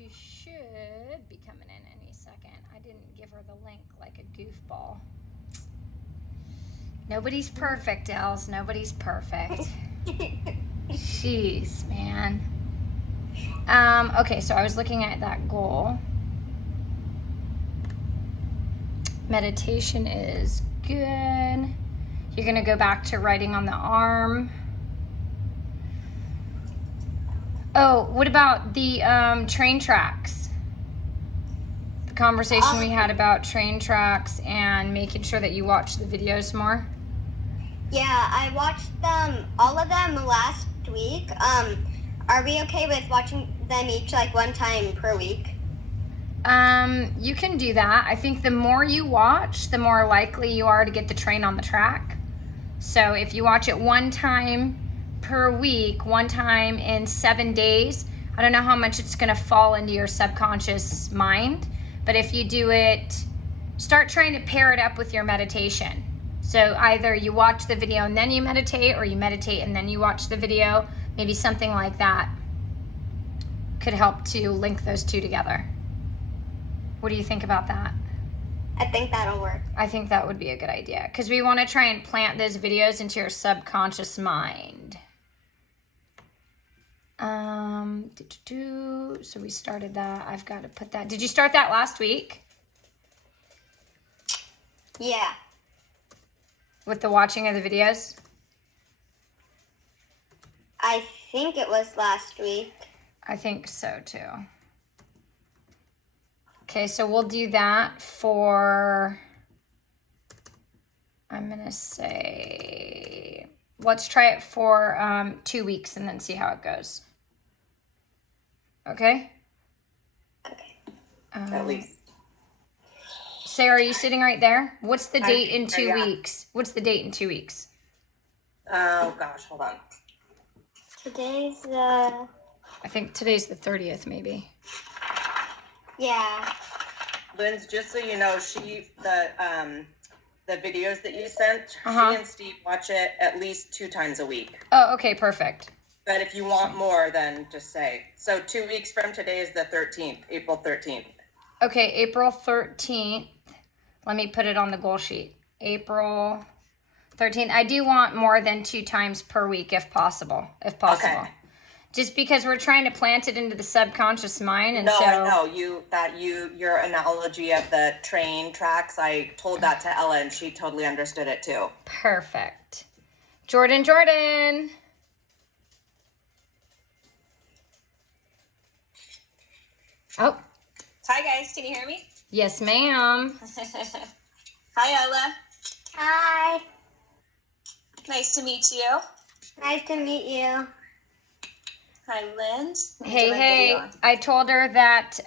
She should be coming in any second. I didn't give her the link like a goofball. Nobody's perfect, Els. Nobody's perfect. Jeez, man. Okay, so I was looking at that goal. Meditation is good. You're going to go back to writing on the arm. Oh, what about the train tracks? The conversation we had about train tracks and making sure that you watch the videos more. Yeah, I watched them, all of them last week. Are we okay with watching them each like one time per week? You can do that. I think the more you watch, the more likely you are to get the train on the track. So if you watch it one time per week, one time in 7 days, I don't know how much it's going to fall into your subconscious mind, but if you do it, start trying to pair it up with your meditation. So either you watch the video and then you meditate, or you meditate and then you watch the video. Maybe something like that could help to link those two together. What do you think about that? I think that'll work. I think that would be a good idea, because we want to try and plant those videos into your subconscious mind. So we started that. I've got to put that. Did you start that last week? Yeah. With the watching of the videos? I think it was last week. I think so too. Okay, so we'll do that for, I'm going to say, let's try it for 2 weeks and then see how it goes. Okay? Okay. At least. Sarah, are you sitting right there? What's the date in 2 weeks? What's the date in 2 weeks? Oh, gosh, hold on. Today's I think today's the 30th, maybe. Yeah. Linz, just so you know, the videos that you sent, she and Steve watch it at least 2 times a week. Oh, okay, perfect. But if you want more, then just say. So 2 weeks from today is the 13th, April 13th. Okay, April 13th. Let me put it on the goal sheet. April 13th. I do want more than 2 times per week if possible. Okay. Just because we're trying to plant it into the subconscious mind, and your analogy of the train tracks, I told that to Ella and she totally understood it too. Perfect. Jordan. Oh. Hi guys, can you hear me? Yes, ma'am. Hi Ella. Hi. Nice to meet you. Nice to meet you. Hi, Lynn. Hey, I told her that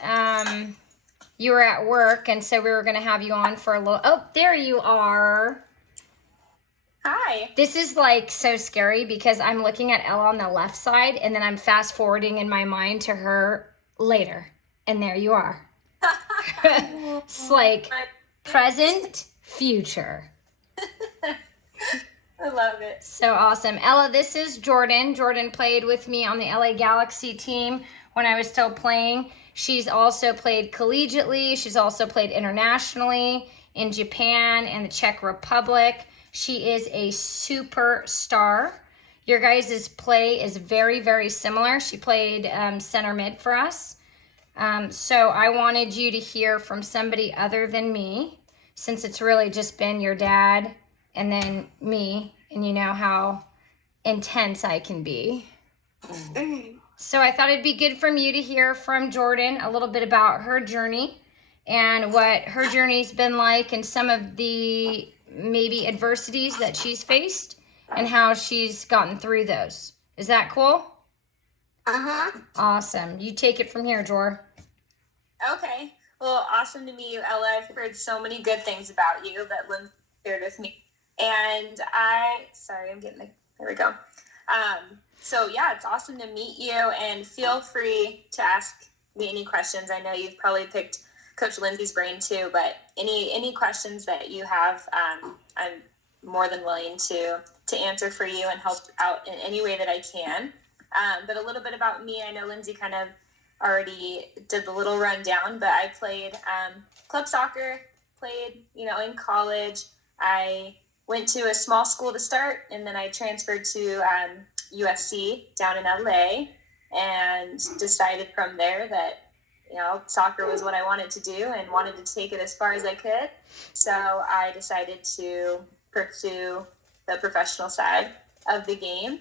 you were at work, and so we were going to have you on for a little... Oh, there you are. Hi. This is like so scary because I'm looking at Ella on the left side, and then I'm fast forwarding in my mind to her later. And there you are. It's like present, future. I love it. So awesome. Ella, this is Jordan. Jordan played with me on the LA Galaxy team when I was still playing. She's also played collegiately. She's also played internationally in Japan and the Czech Republic. She is a superstar. Your guys' play is very, very similar. She played center mid for us. So I wanted you to hear from somebody other than me, since it's really just been your dad and then me, and you know how intense I can be. So I thought it'd be good for you to hear from Jordan a little bit about her journey and what her journey's been like and some of the maybe adversities that she's faced and how she's gotten through those. Is that cool? Uh-huh. Awesome. You take it from here, Jor. Okay. Well, awesome to meet you, Ella. I've heard so many good things about you that Lynn shared with me. And there we go. So yeah, it's awesome to meet you, and feel free to ask me any questions. I know you've probably picked Coach Lindsay's brain too, but any questions that you have, I'm more than willing to answer for you and help out in any way that I can. But a little bit about me, I know Lindsay kind of already did the little rundown, but I played club soccer, played, in college. I went to a small school to start, and then I transferred to USC down in LA, and decided from there that, soccer was what I wanted to do and wanted to take it as far as I could. So I decided to pursue the professional side of the game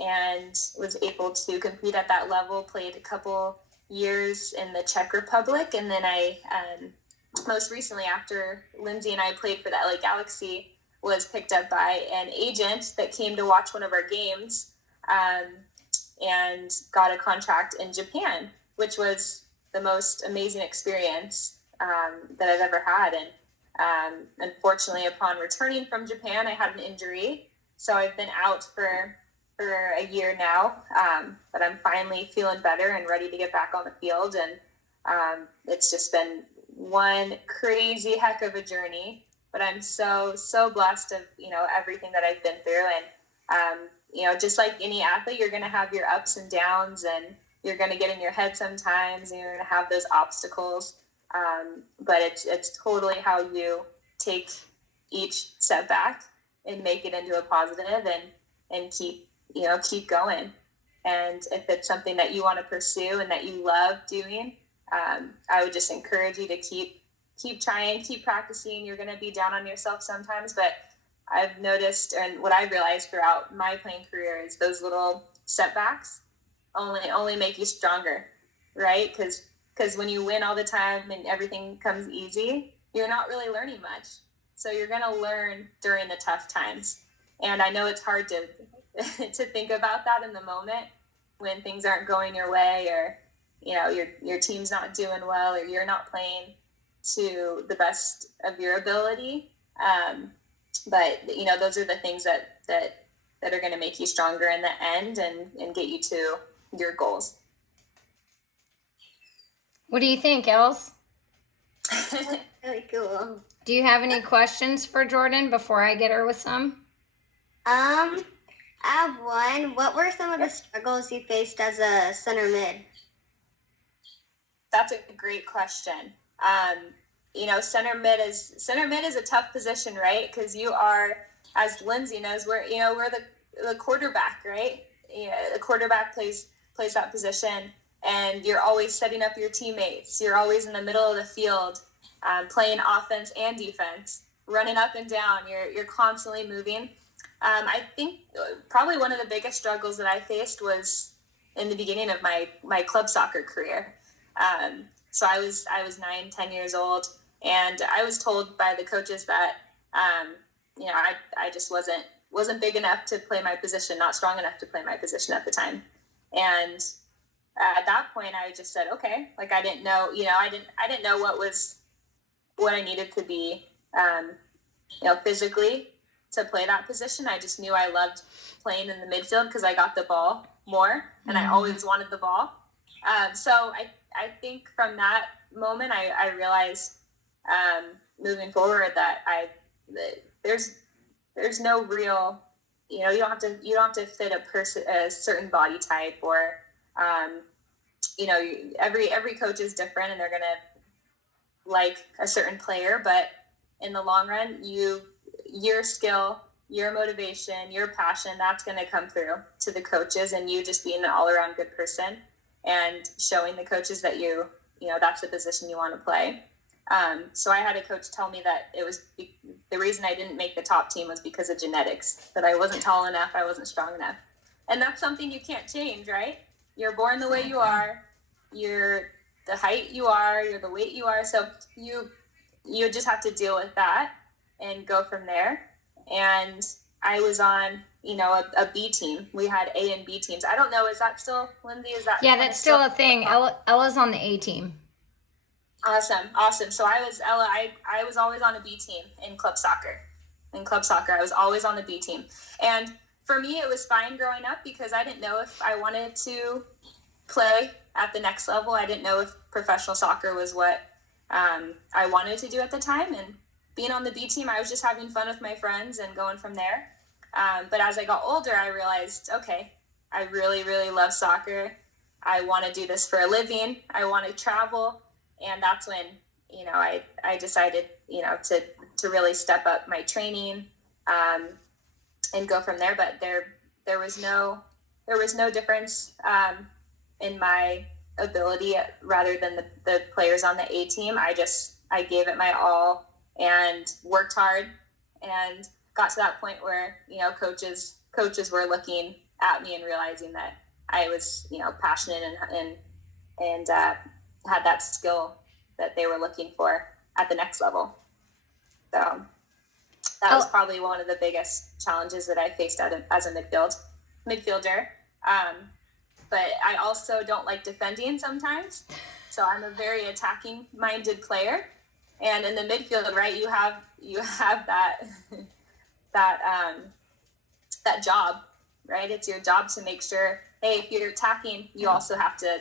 and was able to compete at that level, played a couple years in the Czech Republic, and then I most recently, after Lindsay and I played for the LA Galaxy, was picked up by an agent that came to watch one of our games, and got a contract in Japan, which was the most amazing experience that I've ever had. And unfortunately, upon returning from Japan, I had an injury, so I've been out for a year now, but I'm finally feeling better and ready to get back on the field. And it's just been one crazy heck of a journey, but I'm so blessed of everything that I've been through. And just like any athlete, you're going to have your ups and downs, and you're going to get in your head sometimes, and you're going to have those obstacles, but it's totally how you take each setback and make it into a positive, and keep going. And if it's something that you want to pursue and that you love doing, I would just encourage you to keep trying, keep practicing. You're going to be down on yourself sometimes, but I've noticed, and what I've realized throughout my playing career, is those little setbacks only make you stronger, right? Because when you win all the time and everything comes easy, you're not really learning much. So you're going to learn during the tough times. And I know it's hard to to think about that in the moment when things aren't going your way, or your team's not doing well, or you're not playing to the best of your ability. But those are the things that are going to make you stronger in the end, and get you to your goals. What do you think, Els? Really cool. Do you have any questions for Jordan before I get her with some? I have one. What were some of the struggles you faced as a center mid? That's a great question. Center mid is a tough position, right? Because you are, as Lindsay knows, we're the quarterback, right? The quarterback plays that position, and you're always setting up your teammates. You're always in the middle of the field, playing offense and defense, running up and down. You're constantly moving. I think probably one of the biggest struggles that I faced was in the beginning of my club soccer career. So I was 9-10 years old, and I was told by the coaches that I just wasn't big enough to play my position, not strong enough to play my position at the time. And at that point, I just said, okay, like I didn't know, I didn't know what I needed to be, physically to play that position. I just knew I loved playing in the midfield because I got the ball more, and I always wanted the ball. So I think from that moment, I realized moving forward that there's no real, you don't have to fit a certain body type, or every coach is different, and they're gonna like a certain player, but in the long run, your skill, your motivation, your passion, that's going to come through to the coaches, and you just being an all-around good person and showing the coaches that that's the position you want to play. So I had a coach tell me that it was the reason I didn't make the top team was because of genetics, that I wasn't tall enough, I wasn't strong enough. And that's something you can't change, right? You're born the way you are, you're the height you are, you're the weight you are. So you just have to deal with that and go from there. And I was on, a B team. We had A and B teams. I don't know, is that still, Lindsay, is that? Yeah, that's still a thing. Ella's on the A team. Awesome. So I was always on a B team in club soccer. I was always on the B team. And for me, it was fine growing up because I didn't know if I wanted to play at the next level. I didn't know if professional soccer was what I wanted to do at the time. And being on the B team, I was just having fun with my friends and going from there. But as I got older, I realized, okay, I really, really love soccer. I want to do this for a living. I want to travel. And that's when, I decided, to really step up my training, and go from there. But there was no difference, in my ability rather than the players on the A team. I gave it my all and worked hard and got to that point where, coaches were looking at me and realizing that I was, passionate and had that skill that they were looking for at the next level. So that was probably one of the biggest challenges that I faced as a midfielder. But I also don't like defending sometimes. So I'm a very attacking minded player. And in the midfield, right, you have that that job, right? It's your job to make sure, hey, if you're attacking, you also have to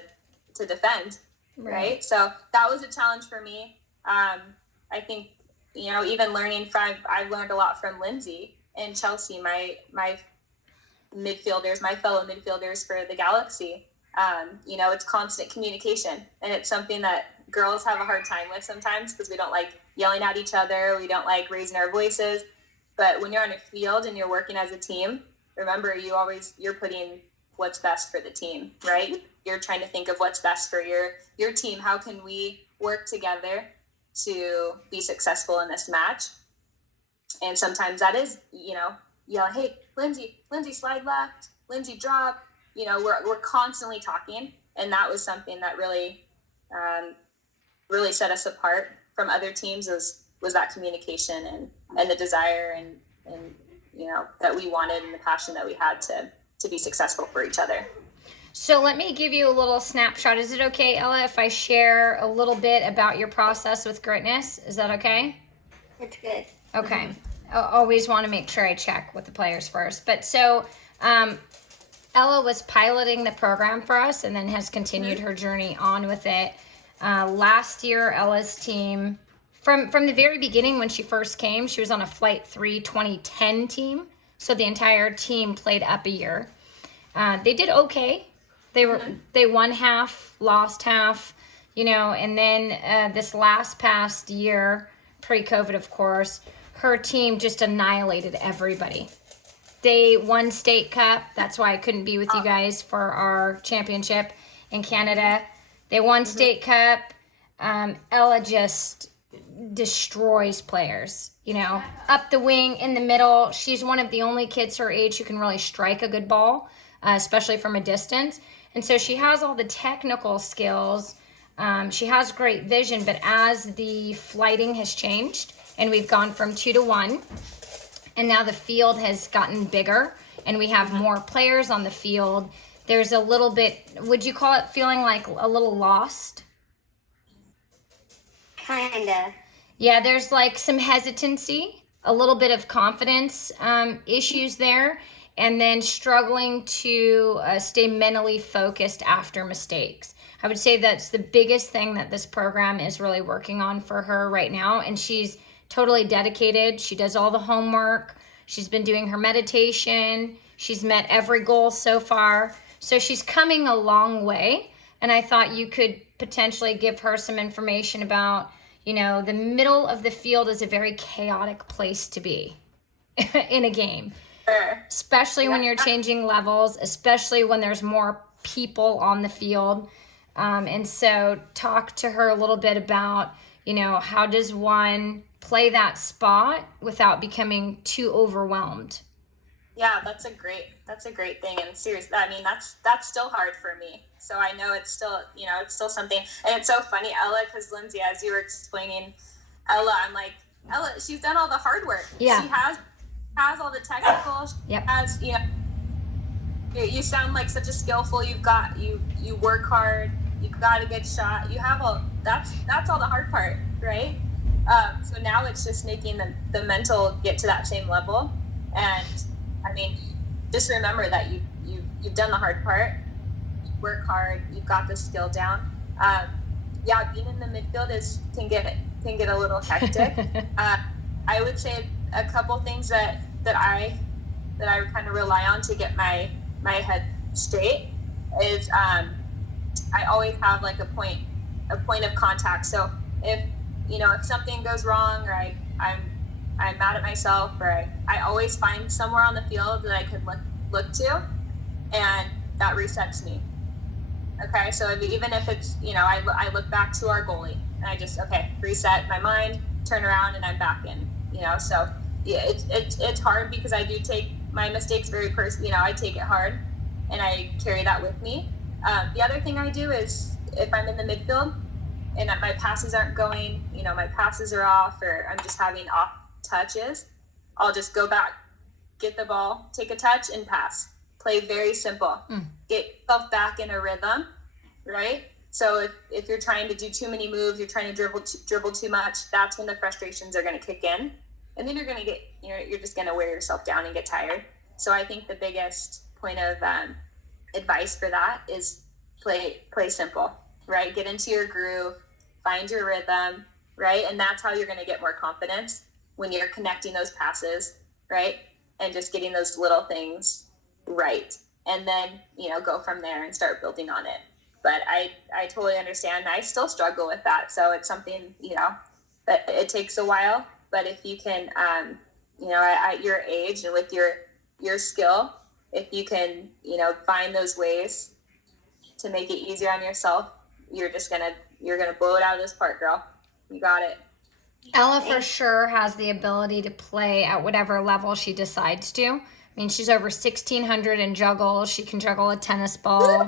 defend, right? So that was a challenge for me. I think, even learning I've learned a lot from Lindsay and Chelsea, my midfielders, my fellow midfielders for the Galaxy. It's constant communication, and it's something that girls have a hard time with sometimes because we don't like yelling at each other. We don't like raising our voices. But when you're on a field and you're working as a team, remember, you're putting what's best for the team, right? You're trying to think of what's best for your team. How can we work together to be successful in this match? And sometimes that is, yell, hey, Lindsay, slide left, Lindsay, drop. We're constantly talking. And that was something that really, really set us apart from other teams was that communication and the desire and that we wanted and the passion that we had to be successful for each other. So let me give you a little snapshot. Is it okay, Ella, if I share a little bit about your process with GRITNESS? Is that okay? It's good. Okay. I always want to make sure I check with the players first. But so Ella was piloting the program for us and then has continued her journey on with it. Last year, Ella's team, from the very beginning when she first came, she was on a Flight 3 2010 team. So the entire team played up a year. They did okay. They won half, lost half, and then this past year, pre-COVID, of course, her team just annihilated everybody. They won State Cup. That's why I couldn't be with you guys for our championship in Canada. They won State Cup. Ella just destroys players, up the wing, in the middle. She's one of the only kids her age who can really strike a good ball, especially from a distance. And so she has all the technical skills. She has great vision, but as the flighting has changed and we've gone from 2 to 1, and now the field has gotten bigger and we have more players on the field, there's a little bit, would you call it feeling like a little lost? Kinda. Yeah, there's like some hesitancy, a little bit of confidence issues there, and then struggling to stay mentally focused after mistakes. I would say that's the biggest thing that this program is really working on for her right now, and she's totally dedicated. She does all the homework. She's been doing her meditation. She's met every goal so far. So she's coming a long way, and I thought you could potentially give her some information about, the middle of the field is a very chaotic place to be in a game. Especially when you're changing levels, especially when there's more people on the field. And so talk to her a little bit about, how does one play that spot without becoming too overwhelmed? Yeah, that's a great thing. And seriously, I mean, that's still hard for me. So I know it's still something. And it's so funny, Ella, because Lindsay, as you were explaining Ella, I'm like, Ella, she's done all the hard work. Yeah. She has all the technical. She has, you sound like such a skillful. You work hard. You've got a good shot. You have that's all the hard part, right? So now it's just making the mental get to that same level. And I mean, just remember that you've done the hard part. You work hard. You've got the skill down. Being in the midfield can get a little hectic. I would say a couple things that I kind of rely on to get my head straight is I always have like a point of contact. So if if something goes wrong, or I'm mad at myself, or I always find somewhere on the field that I could look to, and that resets me. Okay, so even if it's I look back to our goalie, and I just reset my mind, turn around, and I'm back in. So yeah, it's hard because I do take my mistakes very personally. I take it hard, and I carry that with me. The other thing I do is if I'm in the midfield and my passes aren't going, my passes are off, or I'm just having off touches, I'll just go back, get the ball, take a touch, and pass. Play very simple. Get yourself back in a rhythm, right? So if you're trying to do too many moves, you're trying to dribble too much, that's when the frustrations are going to kick in. And then you're just going to wear yourself down and get tired. So I think the biggest point of advice for that is play simple, right? Get into your groove, find your rhythm, right? And that's how you're going to get more confidence when you're connecting those passes, right? And just getting those little things right. And then, go from there and start building on it. But I totally understand. I still struggle with that. So it's something, that it takes a while. But if you can, at your age and with your skill, if you can, find those ways to make it easier on yourself, you're gonna blow it out of this park, girl. You got it. Ella for sure has the ability to play at whatever level she decides to. I mean, she's over 1,600 in juggle. She can juggle a tennis ball.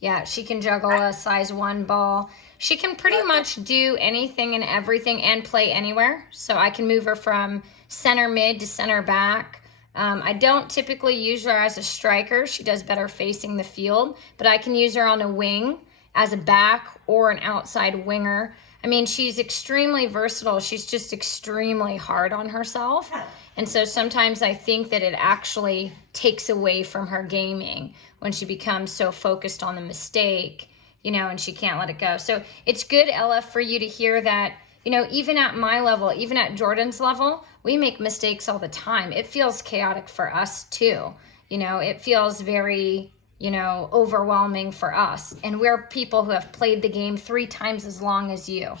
Yeah, she can juggle a size 1 ball. She can pretty much do anything and everything and play anywhere. So I can move her from center mid to center back. I don't typically use her as a striker. She does better facing the field. But I can use her on a wing as a back or an outside winger. I mean, she's extremely versatile. She's just extremely hard on herself. And so sometimes I think that it actually takes away from her gaming when she becomes so focused on the mistake, and she can't let it go. So it's good, Ella, for you to hear that, even at my level, even at Jordan's level, we make mistakes all the time. It feels chaotic for us too. It feels very, overwhelming for us. And we're people who have played the game 3 times as long as you.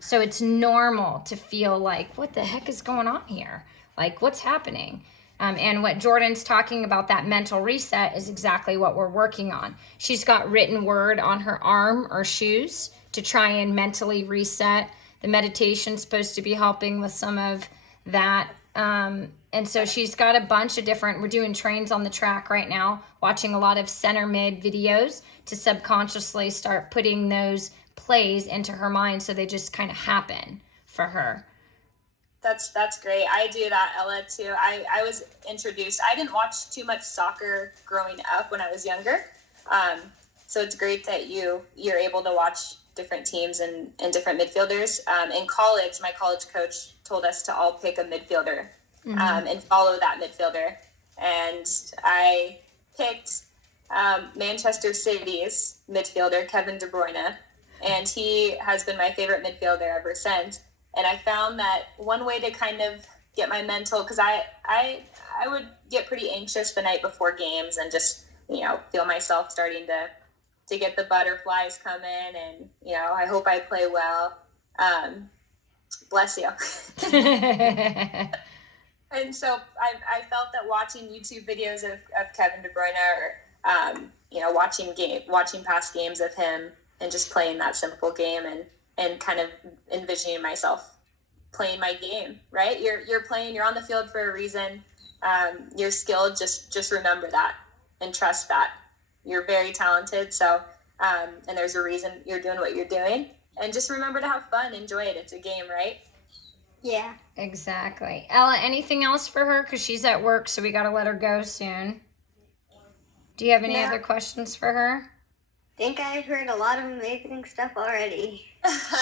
So it's normal to feel like, what the heck is going on here? Like, what's happening? And what Jordan's talking about, that mental reset, is exactly what we're working on. She's got written word on her arm or shoes to try and mentally reset. The meditation's supposed to be helping with some of that. And so she's got a bunch of different, we're doing trains on the track right now, watching a lot of center mid videos to subconsciously start putting those plays into her mind so they just kind of happen for her. That's great. I do that, Ella, too. I was introduced. I didn't watch too much soccer growing up when I was younger. So it's great that you're able to watch different teams and different midfielders. In college, my college coach told us to all pick a midfielder and follow that midfielder. And I picked Manchester City's midfielder, Kevin De Bruyne, and he has been my favorite midfielder ever since. And I found that one way to kind of get my mental, because I would get pretty anxious the night before games and just, feel myself starting to get the butterflies come in, and, I hope I play well. Bless you. And so I felt that watching YouTube videos of Kevin De Bruyne, or, watching past games of him and just playing that simple game and kind of envisioning myself playing my game, right? You're playing, you're on the field for a reason. You're skilled. Just remember that and trust that. You're very talented. So, and there's a reason you're doing what you're doing. And just remember to have fun, enjoy it. It's a game, right? Yeah. Exactly. Ella, anything else for her? Because she's at work, so we got to let her go soon. Do you have any other questions for her? I think I've heard a lot of amazing stuff already.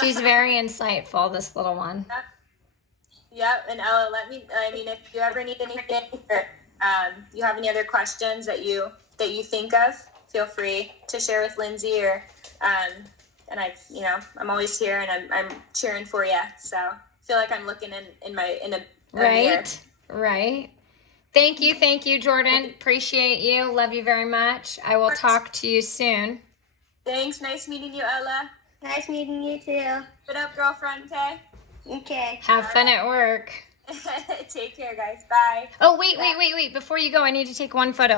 She's very insightful, this little one. Yep. And Ella, if you ever need anything, or you have any other questions that you think of, feel free to share with Lindsay, or and I'm always here, and I'm cheering for you. So I feel like I'm looking in a mirror. Right. Thank you, Jordan. Appreciate you. Love you very much. I will talk to you soon. Thanks. Nice meeting you, Ella. Nice meeting you too. Get up, girlfriend, okay? Okay. Have fun at work. Take care, guys. Bye. Oh, wait. Before you go, I need to take one photo.